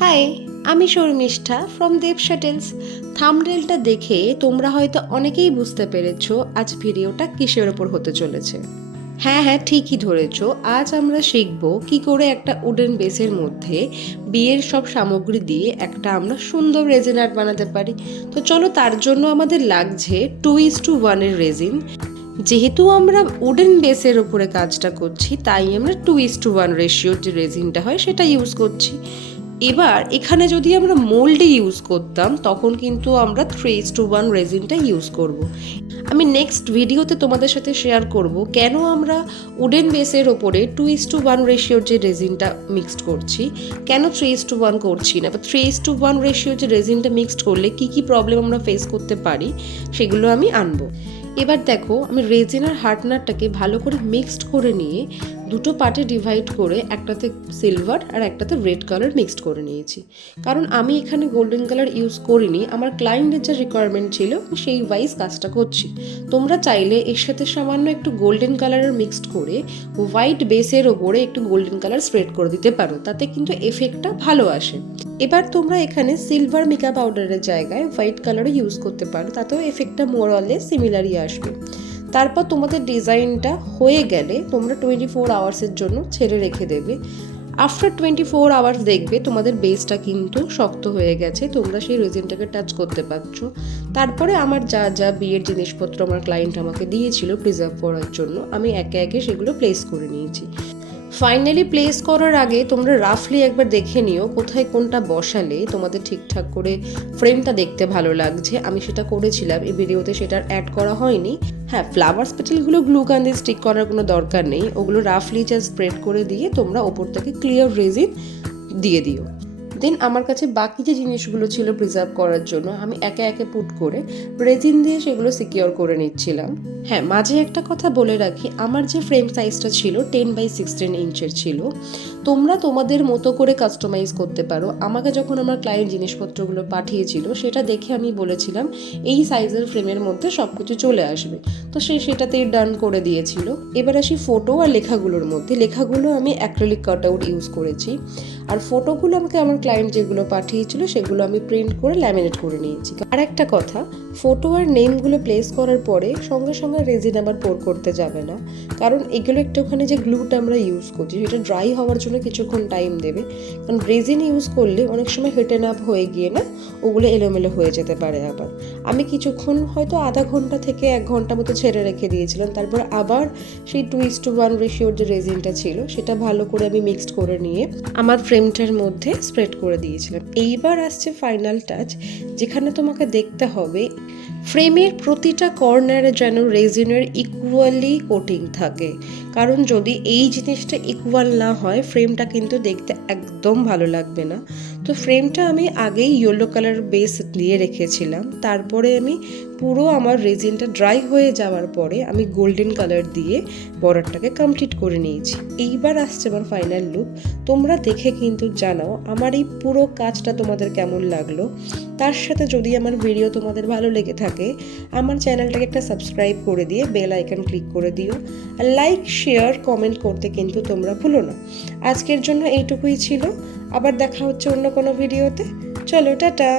High, আমি Sharmistha from দেব শাটেলস। থাম্বনেলটা দেখে তোমরা হয়তো অনেকেই বুঝতে পেরেছো আজ ভিডিওটা কিসের ওপর হতে চলেছে। হ্যাঁ, ঠিকই ধরেছো। আজ আমরা শিখব কি করে একটা উডেন বেসের মধ্যে বিয়ের সব সামগ্রী দিয়ে একটা আমরা সুন্দর রেজিন আর্ট বানাতে পারি। তো চলো, তার জন্য আমাদের লাগছে 2:1 রেজিন। যেহেতু আমরা উডেন বেসের ওপরে কাজটা করছি, তাই আমরা 2:1 রেশিওর যে রেজিনটা হয় সেটা ইউজ করছি। এবার এখানে যদি আমরা মোল্ডে ইউজ করতাম তখন কিন্তু আমরা 3:1 রেজিনটা ইউজ করব। আমি নেক্সট ভিডিওতে তোমাদের সাথে শেয়ার করব কেন আমরা উডেন বেসের ওপরে 2:1 রেশিওর যে রেজিনটা মিক্সড করছি, কেন 3:1 করছি না, বা 3:1 রেশিওর যে রেজিনটা মিক্সড করলে কি কি প্রবলেম আমরা ফেস করতে পারি সেগুলো আমি আনবো। এবার দেখো, আমি রেজিন আর হার্ডনারটাকে ভালো করে মিক্সড করে নিয়ে দুটো পার্টে ডিভাইড করে একটাতে সিলভার আর একটাতে রেড কালার মিক্সড করে নিয়েছি। কারণ আমি এখানে গোল্ডেন কালার ইউজ করিনি, আমার ক্লায়েন্টের যা রিকোয়ারমেন্ট ছিল সেই ওয়াইজ কাজটা করছি। তোমরা চাইলে এর সাথে সামান্য একটু গোল্ডেন কালারের মিক্সড করে হোয়াইট বেসের ওপরে একটু গোল্ডেন কালার স্প্রেড করে দিতে পারো, তাতে কিন্তু এফেক্টটা ভালো আসে। এবার তোমরা এখানে সিলভার মেকআপ পাউডারের জায়গায় হোয়াইট কালারও ইউজ করতে পারো, তাতেও এফেক্টটা মোর অললেস সিমিলারই আসবে। তারপর তোমাদের ডিজাইনটা হয়ে গেলে তোমরা 24 আওয়ার্সের জন্য ছেড়ে রেখে দেবে। আফটার 24 আওয়ার্স দেখবে তোমাদের বেসটা কিন্তু শক্ত হয়ে গেছে, তোমরা সেই রেজিনটাকে টাচ করতে পারছো। তারপরে আমার যা যা বিয়ের জিনিসপত্র আমার ক্লায়েন্ট আমাকে দিয়েছিল প্রিজার্ভ করার জন্য, আমি একে একে সেগুলো প্লেস করে নিয়েছি। ফাইনালি প্লেস করার আগে তোমরা রাফলি একবার দেখে নিও কোথায় কোনটা বসালে তোমাদের ঠিকঠাক করে ফ্রেমটা দেখতে ভালো লাগছে। আমি সেটা করেছিলাম, এই ভিডিওতে সেটা অ্যাড করা হয়নি। হ্যাঁ, ফ্লাওয়ার্স পেটেলগুলো গ্লু গান দিয়ে স্টিক করার কোনো দরকার নেই, ওগুলো রাফলি জাস্ট স্প্রেড করে দিয়ে তোমরা ওপর থেকে ক্লিয়ার রেজিন দিয়ে দিও। দেন আমার কাছে বাকি যে জিনিসগুলো ছিল প্রিজার্ভ করার জন্য, আমি একে একে পুট করে রেজিন দিয়ে সেগুলো সিকিওর করে নিচ্ছিলাম। হ্যাঁ, মাঝে একটা কথা বলে রাখি, আমার যে ফ্রেম সাইজটা ছিল 10x16 ইঞ্চের ছিল। তোমরা তোমাদের মতো করে কাস্টমাইজ করতে পারো। আমাকে যখন আমার ক্লায়েন্ট জিনিসপত্রগুলো পাঠিয়েছিল সেটা দেখে আমি বলেছিলাম এই সাইজের ফ্রেমের মধ্যে সব কিছু চলে আসবে, তো সেটাতেই ডান করে দিয়েছিল। এবার আসি ফটো আর লেখাগুলোর মধ্যে। লেখাগুলো আমি অ্যাক্রিলিক কাটআউট ইউজ করেছি, আর ফটোগুলো আমাকে আমার ক্লায়েন্ট যেগুলো পাঠিয়েছিল সেগুলো আমি প্রিন্ট করে ল্যামিনেট করে নিয়েছি। আর একটা কথা, ফটো আর নেমগুলো প্লেস করার পরে সঙ্গে সঙ্গে রেজিন আবার পোর করতে যাবে না, কারণ এগুলো একটুখানি যে গ্লুটা আমরা ইউজ করছি সেটা ড্রাই হওয়ার জন্য কিছুক্ষণ টাইম দেবে। কারণ রেজিন ইউজ করলে অনেক সময় হিটেন আপ হয়ে গিয়ে না ওগুলো এলোমেলো হয়ে যেতে পারে। আবার আমি কিছুক্ষণ হয়তো আধা ঘন্টা থেকে 1 ঘন্টা মতো ছেড়ে রেখে দিয়েছিলাম, তারপর আবার সেই 2:1 রেশিওর যে রেজিনটা ছিল সেটা ভালো করে আমি মিক্সড করে নিয়ে আমার ফ্রেমটার মধ্যে স্প্রেড করে দিয়েছিলাম। এইবার আসছে ফাইনাল টাচ, যেখানে তোমাকে দেখতে হবে ফ্রেমের প্রতিটা কর্নারে যেন রেজিনের ইকুয়ালি কোটিং থাকে, কারণ যদি এই জিনিসটা ইকুয়াল না হয় ফ্রেমটা কিন্তু দেখতে একদম ভালো লাগবে না। তো ফ্রেমটা আমি আগেই ইয়েলো কালার বেস দিয়ে রেখেছিলাম, তারপরে আমি পুরো আমার রেজিনটা ড্রাই হয়ে যাওয়ার পরে আমি গোল্ডেন কালার দিয়ে বর্ডারটাকে কমপ্লিট করে নিয়েছি। এইবার আসছে আমার ফাইনাল লুক। তোমরা দেখে কিন্তু জানাও আমার এই পুরো কাজটা তোমাদের কেমন লাগলো। তার সাথে যদি আমার ভিডিও তোমাদের ভালো লেগে থাকে আমার চ্যানেলটাকে একটা সাবস্ক্রাইব করে দিয়ে বেল আইকন ক্লিক করে দিও, আর লাইক শেয়ার কমেন্ট করতে কিন্তু তোমরা ভুলো না। আজকের জন্য এইটুকুই ছিল, আবার দেখা হচ্ছে অন্য কোনো ভিডিওতে। চলো, টাটা।